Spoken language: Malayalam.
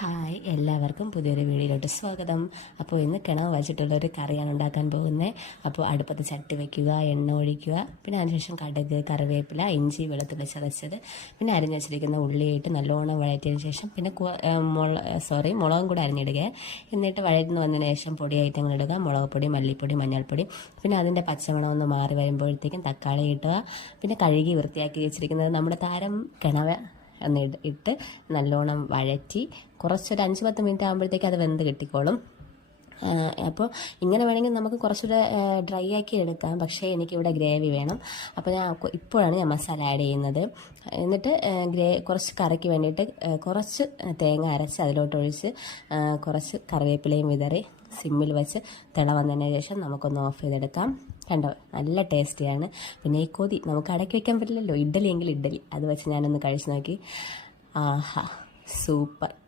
ഹായ്, എല്ലാവർക്കും പുതിയൊരു വീഡിയോയിലോട്ട് സ്വാഗതം. അപ്പോൾ ഇന്ന് കിണവ് വച്ചിട്ടുള്ളൊരു കറിയാണ് ഉണ്ടാക്കാൻ പോകുന്നത്. അപ്പോൾ അടുപ്പത്ത് ചട്ടി വയ്ക്കുക, എണ്ണ ഒഴിക്കുക, പിന്നെ അതിനുശേഷം കടുക്, കറിവേപ്പില, ഇഞ്ചി, വെളുത്തുള്ളി ചതച്ചത്, പിന്നെ അരിഞ്ഞ് വെച്ചിരിക്കുന്ന ഉള്ളിയിട്ട് നല്ലോണം വഴറ്റിയതിന് ശേഷം പിന്നെ മുളകും കൂടെ അരിഞ്ഞിടുക. എന്നിട്ട് വഴറ്റുന്ന വന്നതിന് ശേഷം പൊടി ഐറ്റങ്ങൾ ഇടുക, മുളക് പൊടി, മല്ലിപ്പൊടി, മഞ്ഞൾപ്പൊടി. പിന്നെ അതിൻ്റെ പച്ചമണം ഒന്ന് മാറി വരുമ്പോഴത്തേക്കും തക്കാളി ഇട്ടുക. പിന്നെ കഴുകി വൃത്തിയാക്കി വെച്ചിരിക്കുന്നത് നമ്മുടെ താരം കിണവ ഒന്ന് ഇട്ട് നല്ലോണം വഴറ്റി കുറച്ചൊരു 5-10 മിനിറ്റ് ആകുമ്പോഴത്തേക്ക് അത് വെന്ത് കിട്ടിക്കോളും. അപ്പോൾ ഇങ്ങനെ വേണമെങ്കിൽ നമുക്ക് കുറച്ചുകൂടെ ഡ്രൈ ആക്കി എടുക്കാം, പക്ഷേ എനിക്കിവിടെ ഗ്രേവി വേണം. അപ്പോൾ ഇപ്പോഴാണ് ഞാൻ മസാല ആഡ് ചെയ്യുന്നത്. എന്നിട്ട് കുറച്ച് കറിക്ക് വേണ്ടിയിട്ട് കുറച്ച് തേങ്ങ അരച്ച് അതിലോട്ടൊഴിച്ച് കുറച്ച് കറിവേപ്പിലയും വിതറി സിമ്മിൽ വെച്ച് തിള വന്നതിന് ശേഷം നമുക്കൊന്ന് ഓഫ് ചെയ്തെടുക്കാം. കണ്ടോ, നല്ല ടേസ്റ്റിയാണ്. പിന്നെ ഈ കൊതി നമുക്ക് അടക്കി വയ്ക്കാൻ പറ്റില്ലല്ലോ. ഇഡ്ഡലി എങ്കിൽ ഇഡ്ഡലി അത് വെച്ച് ഞാനൊന്ന് കഴിച്ച് നോക്കി. ആഹാ, സൂപ്പർ.